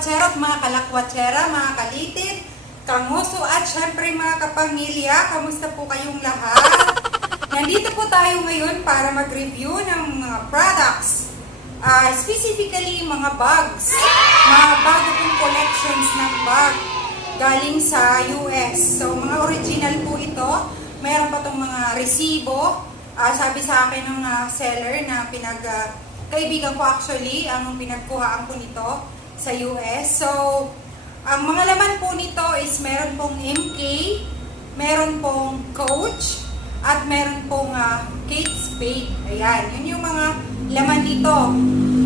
kakwatsero at mga kalakwatsera, mga kalitid, kanguso at syempre mga kapamilya, kamusta po kayong lahat? Nandito po tayo ngayon para mag-review ng mga products, specifically mga bags, mga bago pong collections ng bag galing sa US. So mga original po ito, mayroon pa itong mga resibo, sabi sa akin ng seller na kaibigan ko actually, ang pinagkuhaan ko nito sa US. So, ang mga laman po nito is meron pong MK, meron pong Coach, at meron pong Kate Spade. Ayan, yun yung mga laman dito.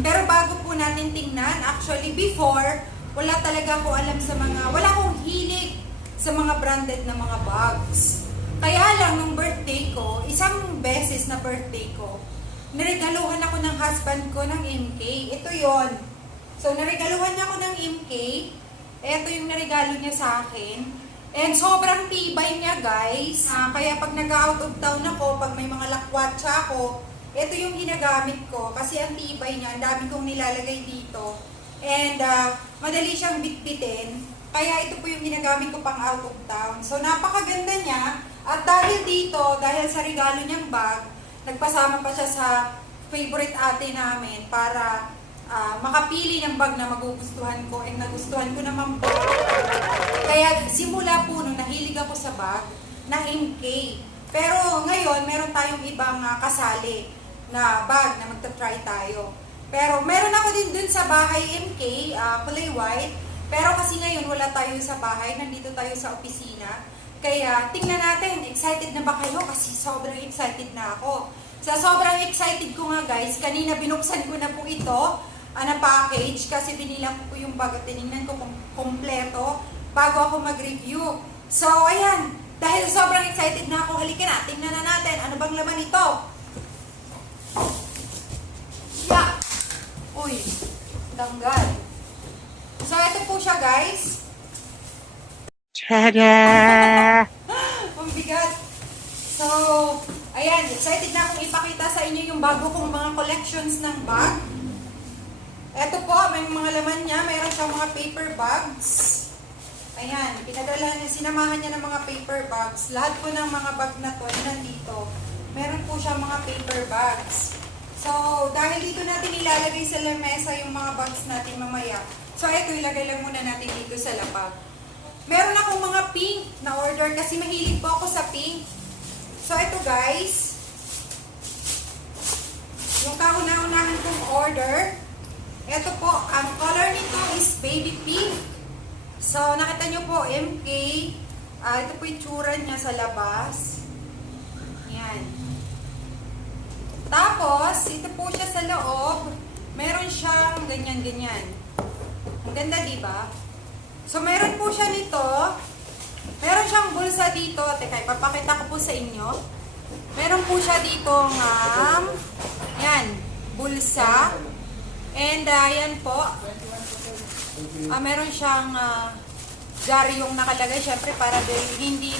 Pero bago po natin tingnan, actually before, wala talaga ako alam sa wala akong hilig sa mga branded na mga bags. Kaya lang, nung birthday ko, isang beses na birthday ko, naregaluhan ako ng husband ko ng MK. Ito yon. So, naregaluhan niya ako ng MK. Ito yung naregalo niya sa akin. And sobrang tibay niya, guys. Kaya pag nag-out of town ako, pag may mga lakwatsa ako, ito yung ginagamit ko. Kasi ang tibay niya, ang dami kong nilalagay dito. And madali siyang bitbitin. Kaya ito po yung ginagamit ko pang out of town. So, napakaganda niya. At dahil dito, dahil sa regalo niyang bag, nagpasama pa siya sa favorite ate namin para makapili ng bag na magugustuhan ko. And nagustuhan ko naman po. Kaya simula po nung nahilig ako sa bag na MK. Pero ngayon, meron tayong ibang kasali na bag na magta-try tayo. Pero meron ako din dun sa bahay MK, kulay white. Pero kasi ngayon wala tayo sa bahay, nandito tayo sa opisina. Kaya tingnan natin, excited na ba kayo? Kasi sobrang excited na ako. Sa sobrang excited ko nga guys, kanina binuksan ko na po ito na package kasi binilang ko po yung bag at tinignan ko kung kompleto bago ako mag-review. So ayan, dahil sobrang excited na ako, halika na, tingnan na natin ano bang laman ito. Yeah! Uy, tanggal. So ito po siya guys. Tada! Ang bigat. So, ayan, excited na akong ipakita sa inyo yung bago kong mga collections ng bag. Ito po, may mga laman niya. Mayroon siyang mga paper bags. Ayan, pinadala niya, sinamahan niya ng mga paper bags. Lahat po ng mga bag na to, nandito. Meron po siyang mga paper bags. So, dahil dito natin ilalagay sa lamesa yung mga bags natin mamaya. So, ito, ilagay lang muna natin dito sa lapag. Meron akong mga pink na order kasi mahilig po ako sa pink. So, ito guys. Yung kauna-unahan kong order. Ito po, ang color nito is baby pink. So, nakita nyo po, MK. Ito po yung tsura niya sa labas. Yan. Tapos, ito po siya sa loob. Meron siyang ganyan-ganyan. Ang ganda, diba? So, meron po siya nito. Meron siyang bulsa dito. Teka, ipapakita ko po sa inyo. Meron po siya dito yan, bulsa. And, yan po. Meron siyang jari yung nakalagay. Siyempre, para hindi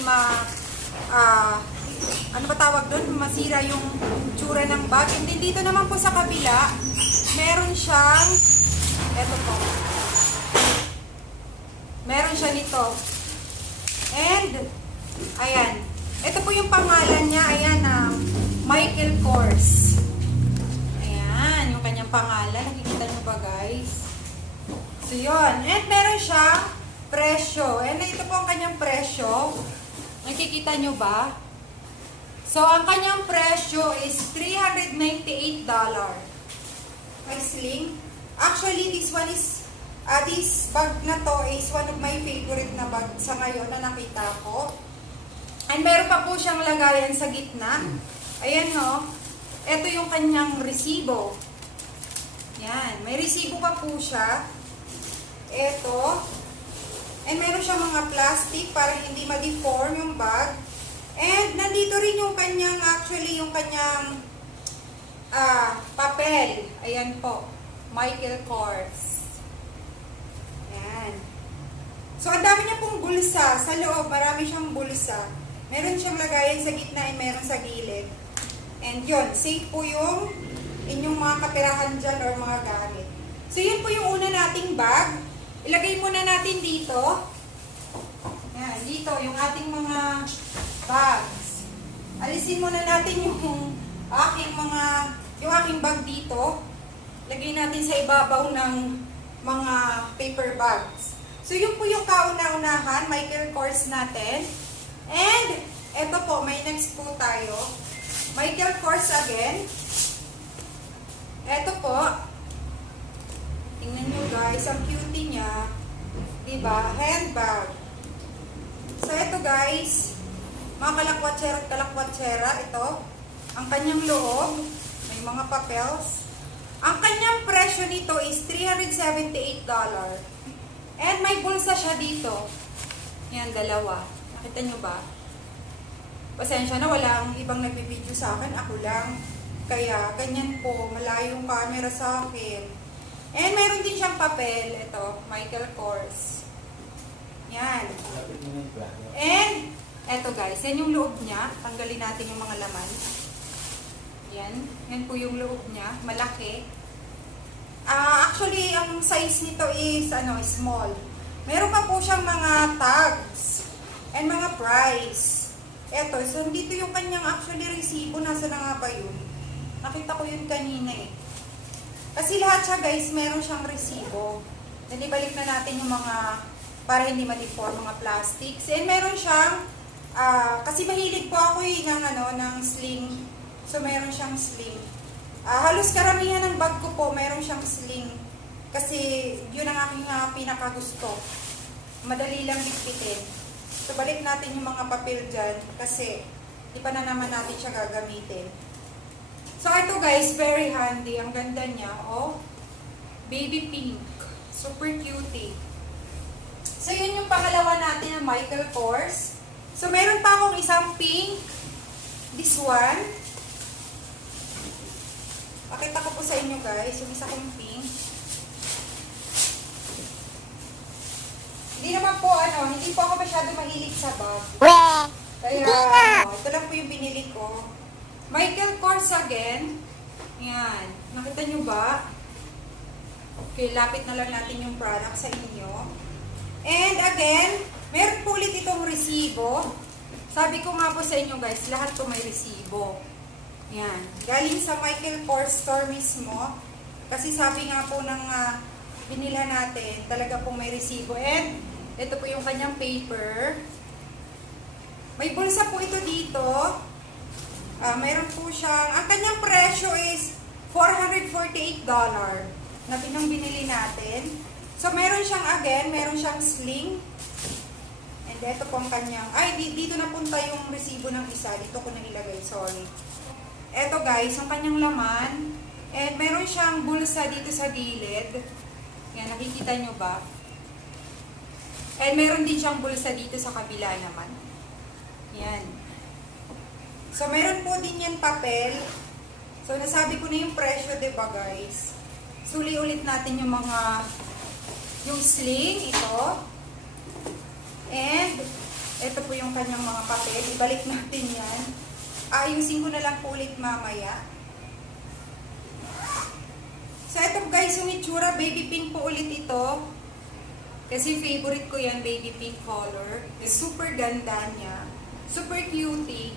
ano ba tawag doon? Masira yung tsura ng bag. And then, dito naman po sa kabila, meron siyang, eto po. Meron siya nito. And, ayan. Ito po yung pangalan niya. Ayan, Michael Kors. Ayan, yung kanyang pangalan. Nakikita nyo ba, guys? So, yun. And, meron siyang presyo. And, ito po ang kanyang presyo. Nakikita nyo ba? So, ang kanyang presyo is $398. May sling. Actually, this one is this bag na to is one of my favorite na bag sa ngayon na nakita ko. And meron pa po siyang lagayan sa gitna. Ayan ho. Ito yung kanyang resibo. Yan. May resibo pa po siya. Ito. And meron siyang mga plastic para hindi ma-deform yung bag. And nandito rin yung kanyang, actually yung kanyang papel. Ayan po. Michael Kors. So, ang dami niya pong bulsa. Sa loob, marami siyang bulsa. Meron siyang lagayan sa gitna and meron sa gilid. And yun, safe po yung inyong mga kapirahan dyan or mga gamit. So, yun po yung una nating bag. ilagay muna natin dito. Yan, dito, yung ating mga bags. Alisin muna natin yung aking bag dito. Lagay natin sa ibabaw ng mga paper bags. So, yun po yung kauna-unahan, Michael Kors natin. And, eto po, may next po tayo. Michael Kors again. Eto po. Tingnan nyo guys, ang cutie niya. Diba? Handbag. So, eto guys, mga kalakwatsyera at kalakwatsyera, ito. Ang kanyang loob, may mga papels. Ang kanyang presyo nito is $378. And may bulsa siya dito. Yan, dalawa. Nakita nyo ba? Pasensya na, walang ibang nagbibideo sa akin. Ako lang. Kaya, ganyan po. Malayong camera sa akin. And mayroon din siyang papel. Ito, Michael Kors. Yan. And, eto guys, yan yung loob niya. Tanggalin natin yung mga laman. Yan. Yan po yung loob niya. Malaki. Actually, ang size nito is small. Meron pa po siyang mga tags and mga price. Eto, so dito yung kanyang actually resibo. Nasa na nga ba yun? Nakita ko yun kanina eh. Kasi lahat siya guys, meron siyang resibo. Then ibalik na natin yung mga, para hindi ma-deform mga plastics. And meron siyang, kasi mahilig po ako ng sling. So meron siyang sling. Halos karamihan ng bag ko po, meron siyang sling. Kasi yun ang aking pinakagusto. Madali lang bitbitin. So balik natin yung mga papel dyan kasi di pa na naman natin siya gagamitin. So ito guys, very handy. Ang ganda niya. Oh, baby pink. Super cutie. So yun yung pangalawa natin ng Michael Kors. So meron pa akong isang pink. This one. Pakita ko po sa inyo guys, yung isa kong pink. Hindi naman po hindi po ako masyado mahilig sa bag. Kaya ito lang po yung binili ko. Michael Kors again. Yan. Nakita nyo ba? Okay, lapit na lang natin yung product sa inyo. And again, meron po ulit itong resibo. Sabi ko nga po sa inyo guys, lahat po may resibo. Yan. Galing sa Michael Kors store mismo. Kasi sabi nga po ng binila natin, talaga pong may resibo. And ito po yung kanyang paper. May bulsa po ito dito. Mayroon po siyang, ang kanyang presyo is $448 na binili natin. So meron siyang meron siyang sling. And ito po ang kanyang, dito napunta yung resibo ng isa. Dito ko na ilagay, sorry. Eto guys, ang kanyang laman. And meron siyang bulsa dito sa gilid. Yan, nakikita nyo ba? And meron din siyang bulsa dito sa kabila naman. Yan. So, meron po din yan papel. So, nasabi ko na yung presyo, diba guys? Suli ulit natin yung yung sling, ito. And, ito po yung kanyang mga papel. Ibalik natin yan. Ayusin ko na lang po ulit mamaya. So, ito guys, yung itsura, baby pink po ulit ito. Kasi favorite ko yan, baby pink color. Super ganda niya. Super cutie.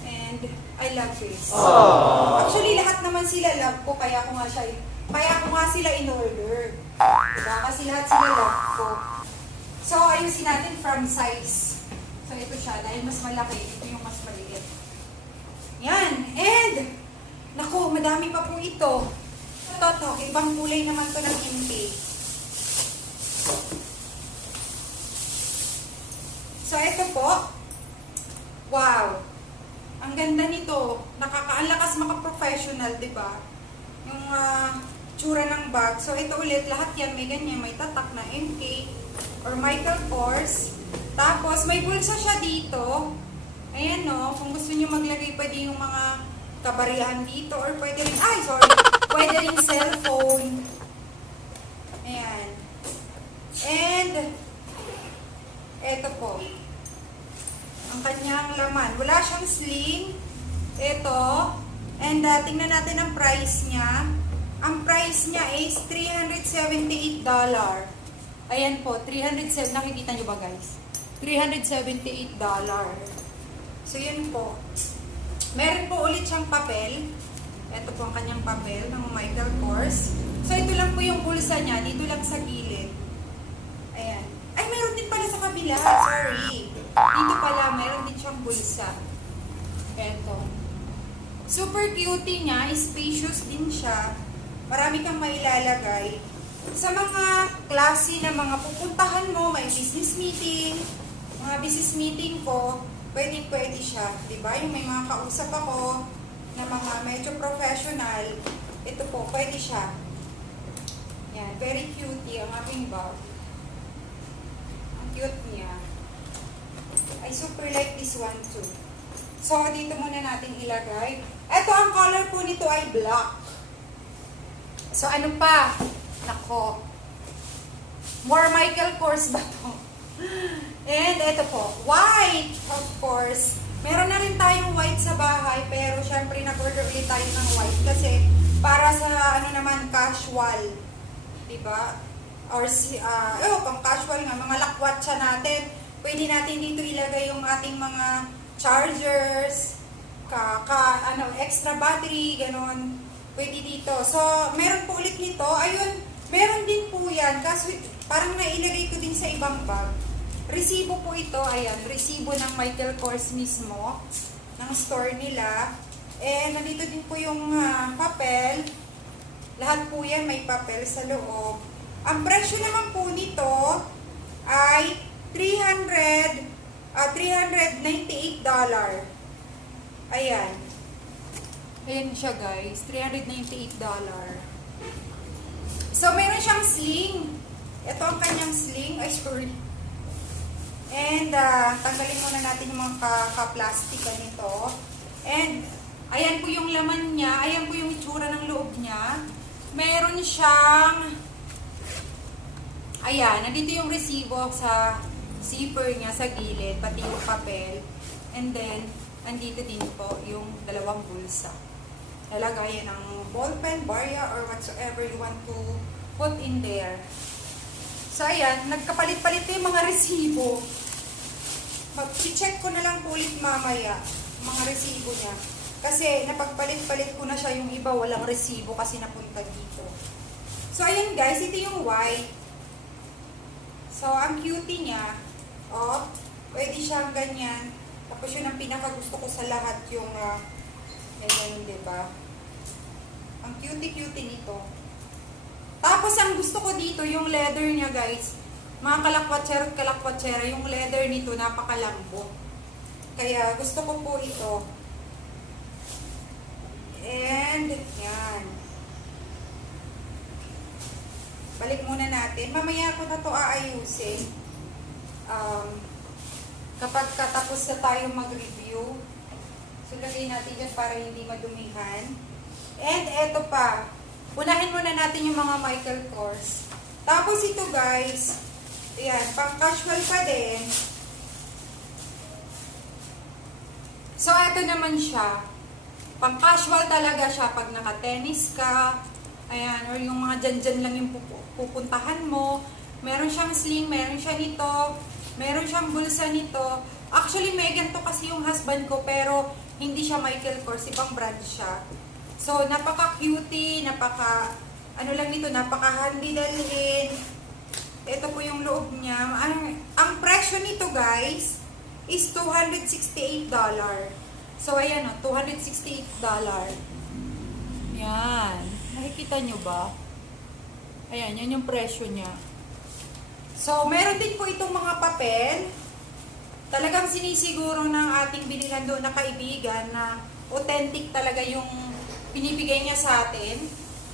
And I love this. Aww. Actually, lahat naman sila love ko. Kaya ko nga sila in-order. Diba? Kasi lahat sila love ko. So, ayusin natin from size. So, ito siya. Dahil mas malaki, ito yung mas maliit. Yan. And, naku, madami pa po ito. Ito, ibang kulay naman to ng intake. So, ito po. Wow. Ang ganda nito. Ang lakas maka-professional, diba? Yung tsura ng bag. So, ito ulit, lahat yan may ganyan. May tatak na MK or Michael Kors. Tapos, may bulsa siya dito. Ayan, no. Kung gusto nyo maglagay, pwede yung mga kabarihan dito or pwede rin, pwede rin cellphone. Ayan. And, eto po. Ang kanyang laman. Wala siyang sling. Ito. And tingnan natin ang price niya. Ang price niya is $378. Ayan po, 307, nakikita nyo ba guys? $378. So yun po. Meron po ulit siyang papel. Ito po ang kanyang papel ng Michael Kors. So ito lang po yung bulsa niya, dito lang sa gilid. Ayan. Ay, meron din pala sa kabila. Sorry. Dito pala, meron din siyang bulsa. Ito. Super cutie niya. Spacious din siya. Marami kang mailalagay. Sa mga klase na mga pupuntahan mo, may business meeting, mga business meeting ko, pwede siya. Diba? Yung may mga kausap ako na mga medyo professional, ito po, pwede siya. Yan. Very cutie ang aking bag. Ang cute niya. I super like this one too. So, dito muna natin ilagay. Ito, ang color po nito ay black. So, ano pa? Nako. More Michael Kors ba to? And ito po, white, of course. Meron na rin tayong white sa bahay, pero syempre nag-order ulit tayo ng white kasi para sa ano naman, casual. Diba? Or pang casual nga, mga lakwatsa natin. Pwede natin dito ilagay yung ating mga chargers, extra battery, ganon. Pwede dito. So, meron po ulit nito. Ayun, meron din po yan. Kaso, parang nailagay ko din sa ibang bag. Resibo po ito. Ayan, resibo ng Michael Kors mismo. Ng store nila. And, nandito din po yung papel. Lahat po yan may papel sa loob. Ang presyo naman po nito ay $398. Ayan. Ayan siya guys, $398. So, meron siyang sling. Ito ang kanyang sling. Ay, sorry. And, tanggalin muna natin yung mga ka-plastika nito. And, ayan po yung laman niya. Ayan po yung itsura ng loob niya. Meron siyang, ayan, nandito yung resibo sa zipper niya sa gilid, pati yung papel. And then, andito din po yung dalawang bulsa. Lalagayan ng ballpen, barya, or whatsoever you want to put in there. So, ayan, nagkapalit-palit yung mga resibo. Mag-check ko na lang po ulit mamaya, mga resibo niya. Kasi, napagpalit-palit ko na siya, yung iba walang resibo kasi napunta dito. So, ayan guys, ito yung white. So, ang cutie niya, pwede siyang ganyan. Tapos yun ang pinakagusto ko sa lahat, yung ganyan, diba? Ang cutie-cutie nito. Tapos, ang gusto ko dito, yung leather niya, guys. Mga kalakwatsera, yung leather nito, napakalambo. Kaya, gusto ko po ito. And, yan. Balik muna natin. Mamaya ko na to aayusin. Kapag katapos na tayo mag-review. So, lagay natin dyan para hindi madumihan. And, eto pa. Unahin muna natin yung mga Michael Kors. Tapos ito guys, ayan, pang casual pa din. So, eto naman siya. Pang casual talaga siya pag naka-tennis ka. Ayan, or yung mga dyan-dyan lang yung pupuntahan mo. Meron siyang sling, meron siya nito. Meron siyang bulsa nito. Actually, may ganito kasi yung husband ko, pero hindi siya Michael Kors, ibang brand siya. So, napaka-cutie, ano lang nito, napaka-handy dalhin. Ito po yung loob niya. Ang presyo nito, guys, is $268. So, ayan o, $268. Yan. Nakikita nyo ba? Ayan, yan yung presyo niya. So, meron din po itong mga papel. Talagang sinisiguro ng ating binilhan doon na kaibigan na authentic talaga yung binibigay niya sa atin.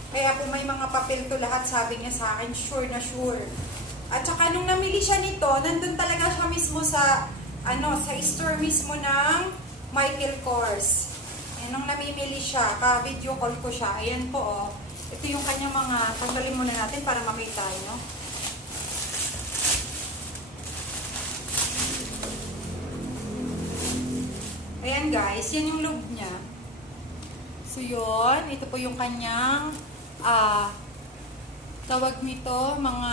Kaya kung may mga papel to lahat, sabi niya sa akin, sure na sure. At saka nung namili siya nito, nandun talaga siya mismo sa, sa store mismo ng Michael Kors. Yan, nung namimili siya, ka-video call ko siya. Ayan po, Ito yung kanyang mga, tanggalin muna natin para makita nyo. Ayan guys, yan yung loob niya. So yun, ito po yung kanyang tawag nito, mga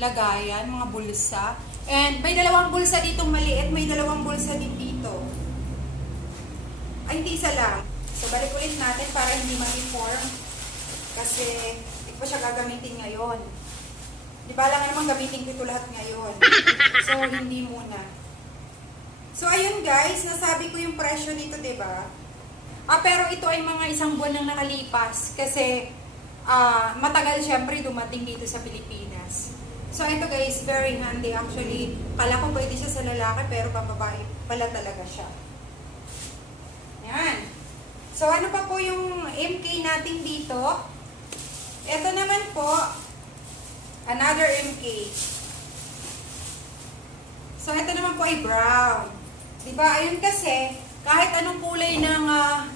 lagayan, mga bulsa. And may dalawang bulsa ditong maliit, may dalawang bulsa din dito. Ay, hindi isa lang. So, balik ulit natin para hindi ma-reform. Kasi, hindi ko siya gagamitin ngayon. Di ba lang naman gamitin ko ito lahat ngayon. So, hindi muna. So, ayun guys, nasabi ko yung presyo nito, di ba? Pero ito ay mga isang buwan nang nakalipas. Kasi, matagal syempre dumating dito sa Pilipinas. So, ito guys, very handy. Actually, kala ko pwede siya sa lalaki, pero pababae pala talaga siya. Yan. So, ano pa po yung MK natin dito? Ito naman po, another MK. So, ito naman po ay brown. Diba? Ayun kasi, kahit anong kulay ng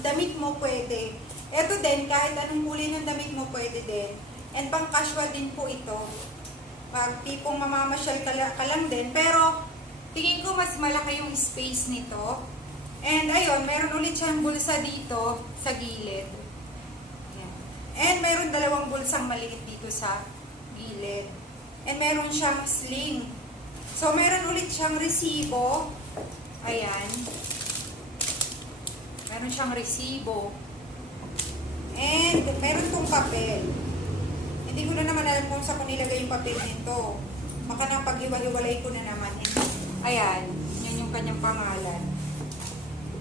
damit mo pwede. Ito din, kahit anong kulay ng damit mo pwede din. And pang casual din po ito. Pag tipong mamamasyal ka lang din. Pero, tingin ko mas malaki yung space nito. And ayun, meron ulit siyang bulsa dito sa gilid. Ayan. And meron dalawang bulsang maliit dito sa gilid. And meron siyang sling. So, meron ulit siyang resibo. Ayan. Meron siyang resibo. And meron tong papel. Hindi ko na naman alam kung saan ko nilagay yung papel nito. Baka nang paghiwa-hiwalay ko na naman. Ayan. Yan yung kanyang pangalan.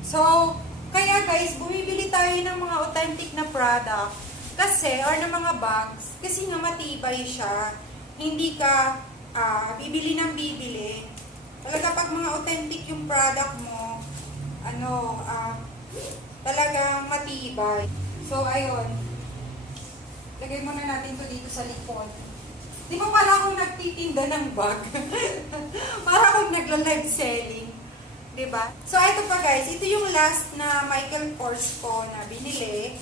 So, kaya guys, bumibili tayo ng mga authentic na product. Kasi, or ng mga bags. Kasi nga matibay siya. Hindi ka bibili ng bibili. Talaga pag mga authentic yung product mo, talagang matibay. So, ayun. Lagay muna natin to dito sa likod. Di ba para akong nagtitinda ng bag? Para akong nagla-live selling. Diba? So, ito pa guys. Ito yung last na Michael Kors ko na binili.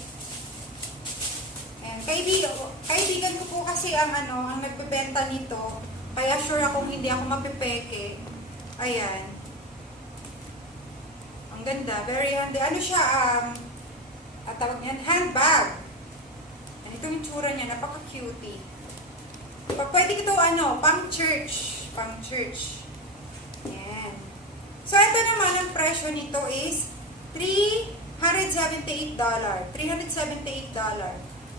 And, kaibigan ko po kasi ang nagbebenta nito. Kaya sure akong hindi ako mapipeke. Ayan. Ang ganda. Very handy. Ano siya? Tawag niyan? Handbag. Ito yung tsura niya. Napaka-cutie. Pwede ito pang church. Pang church. Ayan. So, ito naman, ang presyo nito is $378. $378.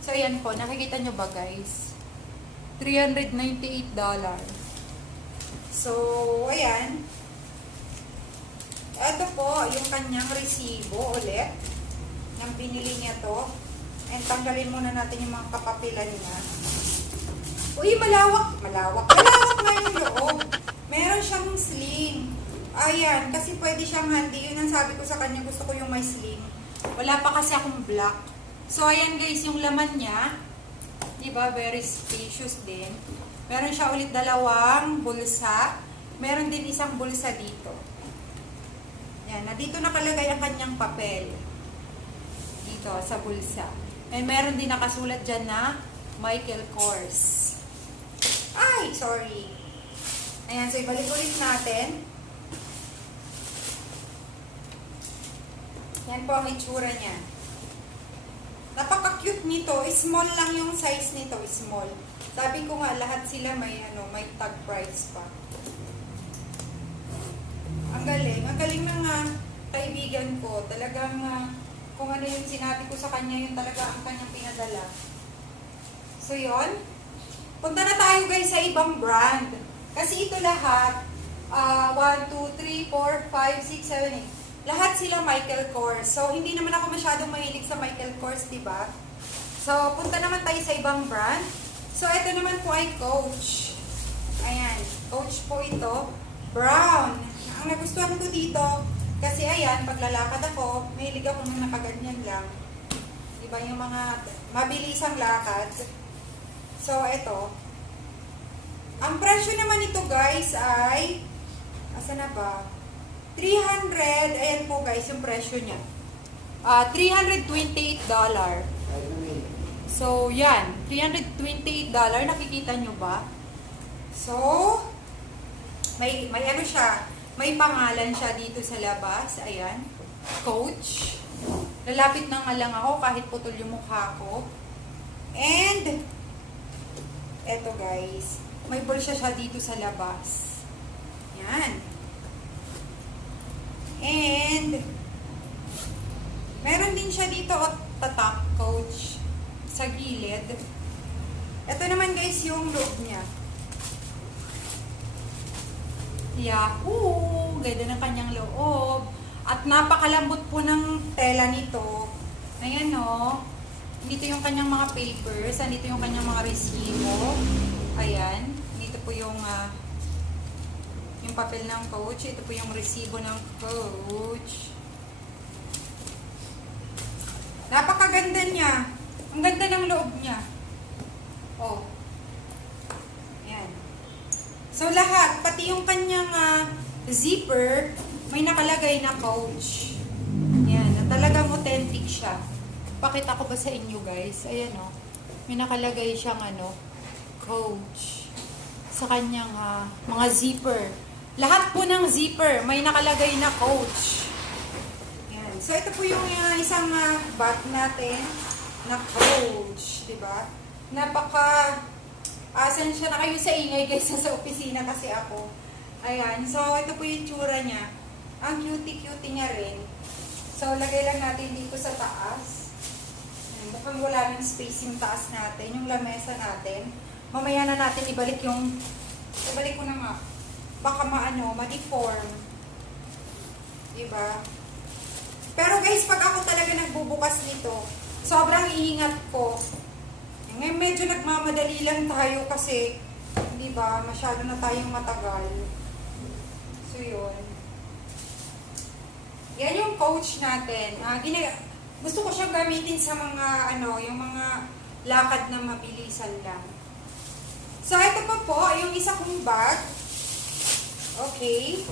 So, ayan po. Nakikita nyo ba, guys? $398. So, ayan. Ito po, yung kanyang resibo ulit. Nang binili niya to. And tanggalin muna natin yung mga kapapilan niya. Uy, malawak. Malawak na yung loob. Meron siyang sling. Ayan, kasi pwede siyang handy. Yun ang sabi ko sa kanya, gusto ko yung may sling. Wala pa kasi akong black. So, ayan guys, yung laman niya. Diba? Very spacious din. Meron siya ulit dalawang bulsa. Meron din isang bulsa dito. Yan, na dito nakalagay ang kanyang papel. Dito, sa bulsa. And meron din nakasulat dyan na Michael Kors. Ay, sorry. Ayan, so ibalik ulit natin. Yan po ang itsura niya. Napaka-cute nito. Small lang yung size nito. Small. Sabi ko nga, lahat sila may tag price pa. Ang galing. Ang galing ng kaibigan ko. Talagang, kung ano yung sinabi ko sa kanya, yun talaga ang kanyang pinadala. So, yun. Punta na tayo guys sa ibang brand. Kasi ito lahat, 1, 2, 3, 4, 5, 6, 7, 8. Lahat sila Michael Kors. So, hindi naman ako masyadong mahilig sa Michael Kors, diba? So, punta naman tayo sa ibang brand. So, ito naman po ay Coach. Ayan. Coach po ito. Brown. Ang nagustuhan ko dito, kasi ayan, paglalakad ako, mahilig ako nang nakaganyan lang. Diba yung mga mabilisang lakad. So, ito. Ang presyo naman ito guys ay, asa na ba? 300, ayan po guys, yung presyo niya. $328. So, yan. $328. Nakikita nyo ba? So, may ano siya, may pangalan siya dito sa labas. Ayan. Coach. Lalapit na nga lang ako kahit putol yung mukha ko. And, Eto guys, may bulsa siya dito sa labas. Yan. And, meron din siya dito tatak coach sa gilid. Ito naman guys yung loob niya. Yahoo! Ganda ng kanyang loob. At napakalambot po ng tela nito. Ayan o. Dito yung kanyang mga papers. Dito yung kanyang mga resibo. Ayan. Dito po yung papel ng coach. Ito po yung resibo ng coach. Napakaganda niya. Ang ganda ng loob niya. Oh. Ayan. So lahat, pati yung kanyang zipper, may nakalagay na coach. Ayan, na talagang authentic siya. Pakita ko ba sa inyo guys? Ayan o. May nakalagay siyang coach. Sa kanyang mga zipper. Lahat po ng zipper, may nakalagay na coach. Ayan. So ito po yung isang bag natin na coach. Diba? Napaka... Asensya na kayo sa ingay guys sa opisina kasi ako. Ayan. So, ito po yung tsura niya. Ang cutie-cutie niya rin. So, lagay lang natin dito sa taas. Ayan. Mukhang wala ng space yung taas natin. Yung lamesa natin. Mamaya na natin ibalik yung... Ibalik ko na nga. Baka ma-deform. Diba? Pero guys, pag ako talaga nagbubukas nito, sobrang iingat ko. Ngayon medyo nagmamadali lang tayo kasi, di ba, masyado na tayong matagal. So, yun. Yan yung coach natin. Gusto ko siyang gamitin sa mga, yung mga lakad na mabilisan lang. So, ito pa po, yung isa kong bag. Okay.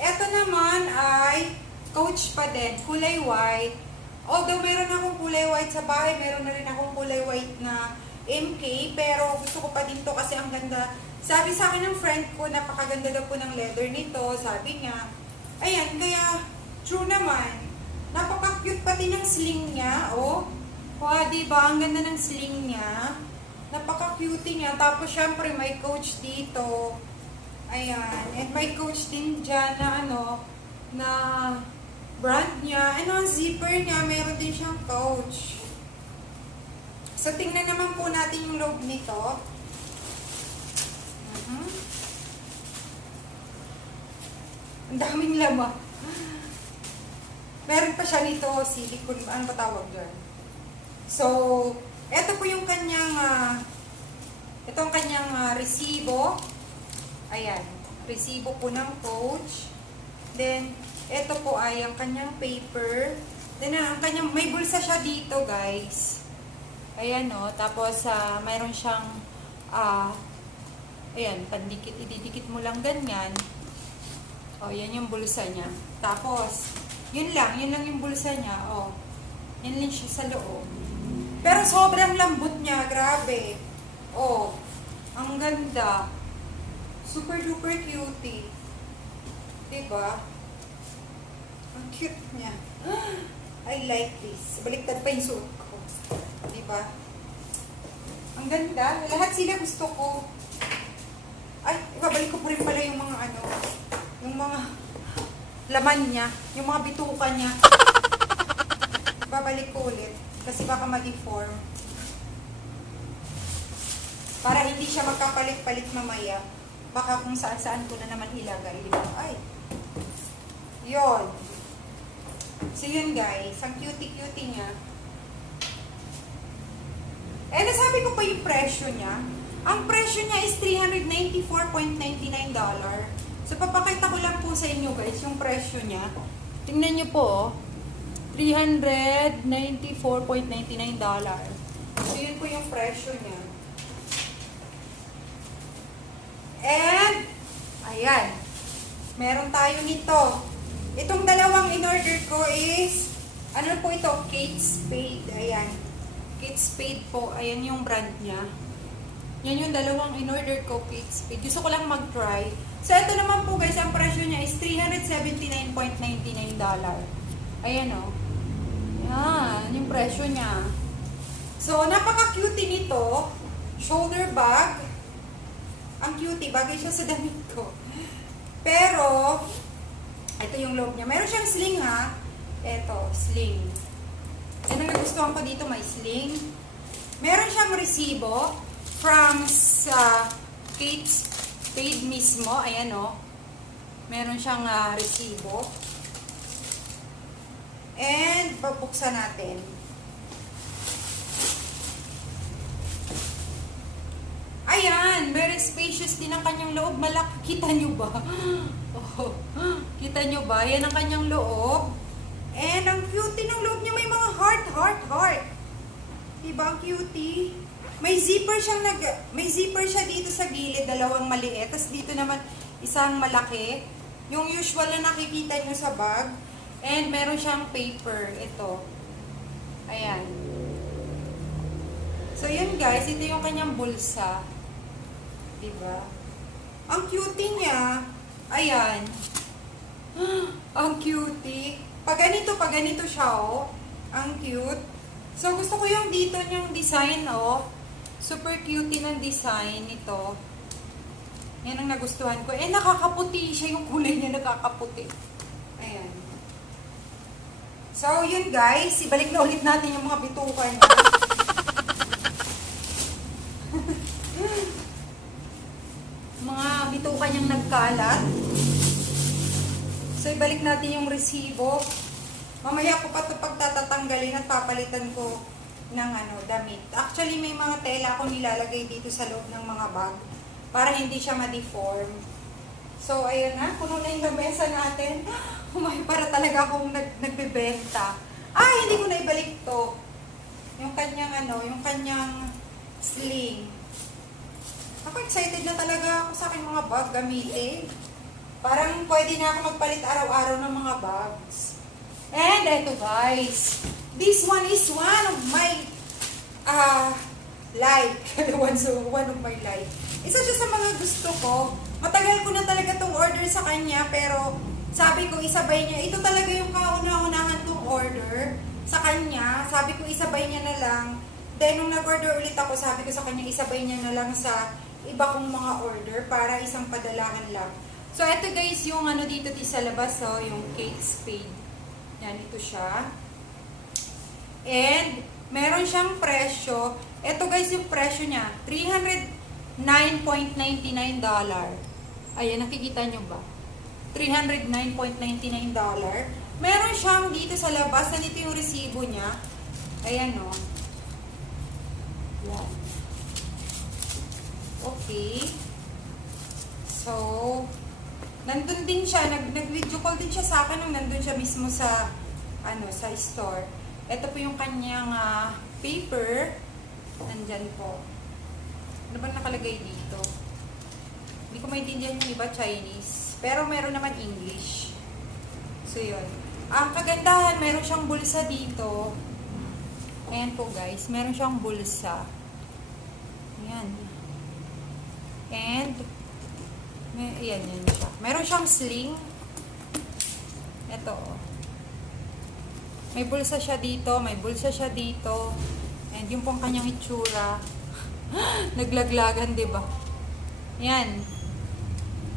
Ito naman ay coach pa din, kulay white. Although meron akong kulay white sa bahay, meron na rin akong kulay white na MK, pero gusto ko pa din to kasi ang ganda. Sabi sa akin ng friend ko, napakaganda daw po ng leather nito. Sabi niya, ayan, kaya true naman. Napaka-cute pati ng sling niya, oh. Diba? Ang ganda ng sling niya. Napaka-cute niya. Tapos syempre may coach dito. Ayan. And may coach din dyan na na brand niya. Ang zipper niya, meron din siyang coach. So, tingnan naman po natin yung loob nito. Ang daming laman. Meron pa siya nito, silicone, ano ba tawag dyan? So, eto po yung kanyang, itong kanyang resibo. Ayan, resibo po ng coach. Then, ito po ay ang kanyang paper. Then, ang kanyang, may bulsa siya dito, guys. Ayan, no. Tapos, mayroon siyang, ayan, pandikit, ididikit mo lang ganyan. O, yan yung bulsa niya. Tapos, yun lang yung bulsa niya. O, yan lang siya sa loob. Pero, sobrang lambot niya, grabe. O, ang ganda. Super duper cutie. Diba? Ang cute niya. I like this. Baliktad pa yung suot ko. Diba? Ang ganda. Lahat sila gusto ko. Ay, ibabalik ko po rin pala yung mga yung mga laman niya. Yung mga bituka niya. Babalik ko ulit. Kasi baka ma-deform. Para hindi siya magkapalit-palit mamaya. Baka kung saan-saan ko na naman ilagay. Diba? Ay. Yun. So, yun guys. Ang cutie-cutie niya. Eh, nasabi ko pa yung presyo niya. Ang presyo niya is $394.99. So, papakita ko lang po sa inyo guys yung presyo niya. Tingnan nyo po. $394.99. So, yun po yung presyo niya. And, ayan. Meron tayo nito. Itong dalawang in-order ko is, ano po ito? Kate Spade. Ayan. Kate Spade po. Ayan yung brand niya. Yan yung dalawang in-order ko, Kate Spade. Gusto ko lang mag-try. So, ito naman po guys, ang presyo niya is $379.99. Ayan o. Yan, yung presyo niya. So, napaka-cutie nito. shoulder bag. Ang cutie, bagay siya sa damit ko. Pero, ito yung loob niya. Meron siyang sling ha. Ito, sling. Yan ang nagustuhan ko dito, may sling. Meron siyang resibo from sa Kate Spade mismo. Ayan o. Meron siyang resibo. And, babuksan natin. Ayan, very spacious din ang kanyang loob. Malaki. Kita nyo ba? Oh, kita nyo ba? Yan ang kanyang loob. And ang cutie ng loob niya, may mga heart. Diba ang cutie? May zipper siya dito sa gilid, dalawang maliit. Tapos dito naman, isang malaki. Yung usual na nakikita nyo sa bag. And meron siyang paper. Ito. Ayan. So, yun guys. Ito yung kanyang bulsa. Diba? Ang cutie niya. Ayan. Ang cutie. Pag ganito siya, oh. Ang cute. So, gusto ko yung dito niyang design, oh. Super cutie ng design ito. Yan ang nagustuhan ko. Eh, nakakaputi siya. Yung kulay niya nakakaputi. Ayan. So, yun guys. Ibalik na ulit natin yung mga bituka niya. Mga bituka niyang nagkalat. So, ibalik natin yung resibo. Mamaya ko pa ito pagtatatanggalin at papalitan ko ng damit. Actually, may mga tela akong nilalagay dito sa loob ng mga bag para hindi siya ma-deform. So, ayun na. Puno na yung lamesa natin. Umay, para talaga akong nagbebenta. Hindi ko na ibalik to. Yung kanyang yung kanyang sling. Ako excited na talaga ako sa aking mga bag gamitin. Parang pwede na ako magpalit araw-araw ng mga bags. And eto guys, this one is one of my one of my like. Isa siya sa mga gusto ko. Matagal ko na talaga itong order sa kanya, pero sabi ko isabay niya. Ito talaga yung kauna-unahan tong order sa kanya. Sabi ko isabay niya na lang. Then nung nag-order ulit ako, sabi ko sa kanya isabay niya na lang sa iba kong mga order para isang padalaan lang. So, ito guys, yung dito sa labas, so, yung Kate Spade. Yan, ito siya. And, meron siyang presyo. Ito guys, yung presyo niya, $309.99. Ayan, nakikita nyo ba? $309.99. Meron siyang dito sa labas, nandito yung resibo niya. Ayan, no. Yan. Okay. So, nandun din siya, nag-video call din siya sa akin nung nandun siya mismo sa, sa store. Ito po yung kanyang paper. Nandyan po. Ano bang nakalagay dito? Hindi ko maintindihan yung iba, Chinese. Pero meron naman English. So, yun. Ang kagandahan, meron siyang bulsa dito. Ayan po guys, meron siyang bulsa. Ayan. And, yan siya. Meron siyang sling. Ito. May bulsa siya dito. May bulsa siya dito. And yung pong kanyang itsura. Naglaglagan, diba? Yan.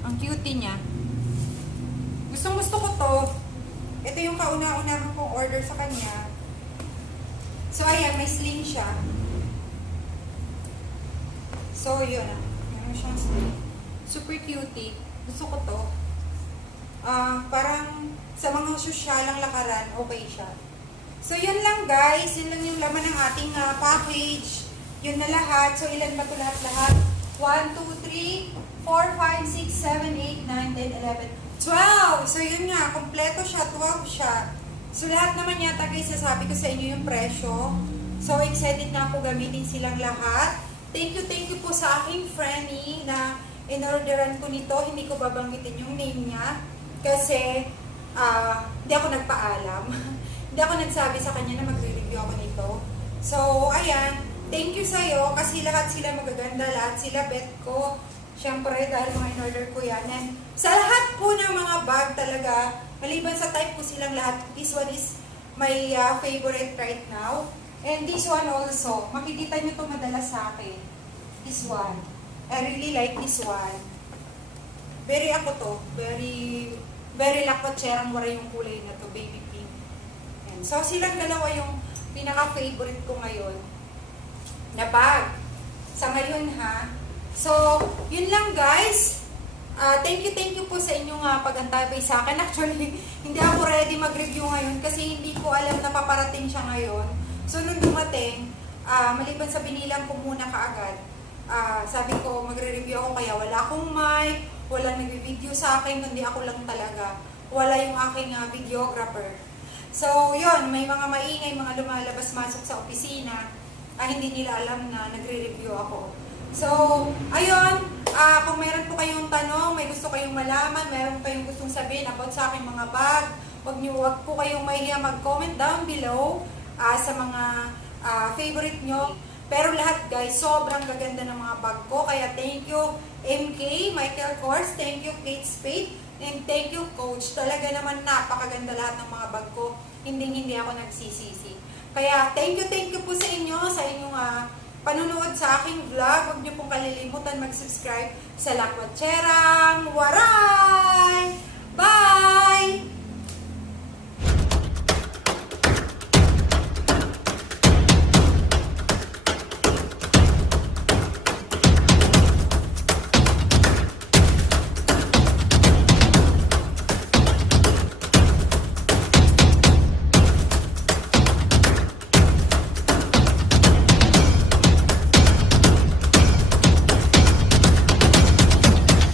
Ang cutie niya. Gustong gusto ko to. Ito yung kauna-unahan kong order sa kanya. So, ayan. May sling siya. So, yun siyang sling. Super cutie. Gusto ko to. Parang sa mga sosyalang lakaran, okay siya. So, yun lang guys. Yun lang yung laman ng ating package. Yun na lahat. So, ilan ba ito lahat-lahat? 1, 2, 3, 4, 5, 6, 7, 8, 9, 10, 11, 12. So, yun nga. Kompleto siya. 12 siya. So, lahat naman yata guys, sasabi ko sa inyo yung presyo. So, excited na ako gamitin silang lahat. Thank you po sa aking Franny na in-orderan ko nito. Hindi ko babanggitin yung name niya kasi hindi ako nagpaalam. Hindi ako nagsabi sa kanya na magre-review ako nito. So, ayan. Thank you sa'yo kasi lahat sila magaganda. Lahat sila bet ko. Siyempre, dahil mga in-order ko yan. And sa lahat po ng mga bag talaga, maliban sa type ko silang lahat, this one is my favorite right now. And this one also, makikita nyo ito madalas sa akin. This one. I really like this one. Very ako to. Very lakotserang wala yung kulay na to, baby pink. Yan. So, silang dalawa yung pinaka-favorite ko ngayon na bag. Sa ngayon ha. So, yun lang guys. Thank you po sa inyong pag-antabay sa akin. Actually, hindi ako ready mag-review ngayon kasi hindi ko alam na paparating siya ngayon. So, nung dumating, maliban sa binilang ko muna kaagad, sabi ko magre-review ako kaya wala akong mic, wala nag-video sa akin, kundi ako lang talaga. Wala yung aking videographer. So, yun, may mga maingay, mga lumalabas-masok sa opisina, hindi nila alam na nagre-review ako. So, ayun, kung meron po kayong tanong, may gusto kayong malaman, meron kayong gustong sabihin about sa aking mga bag, wag po kayong mahiya mag-comment down below sa mga favorite nyo. Pero lahat guys, sobrang gaganda ng mga bag ko. Kaya thank you MK, Michael Kors, thank you Kate Spade, and thank you Coach. Talaga naman napakaganda lahat ng mga bag ko. Hindi ako nagsisisi. Kaya thank you po sa inyo, sa inyong panunood sa aking vlog. Huwag niyo pong kalilimutan mag-subscribe sa Lakotserang Waray! Bye!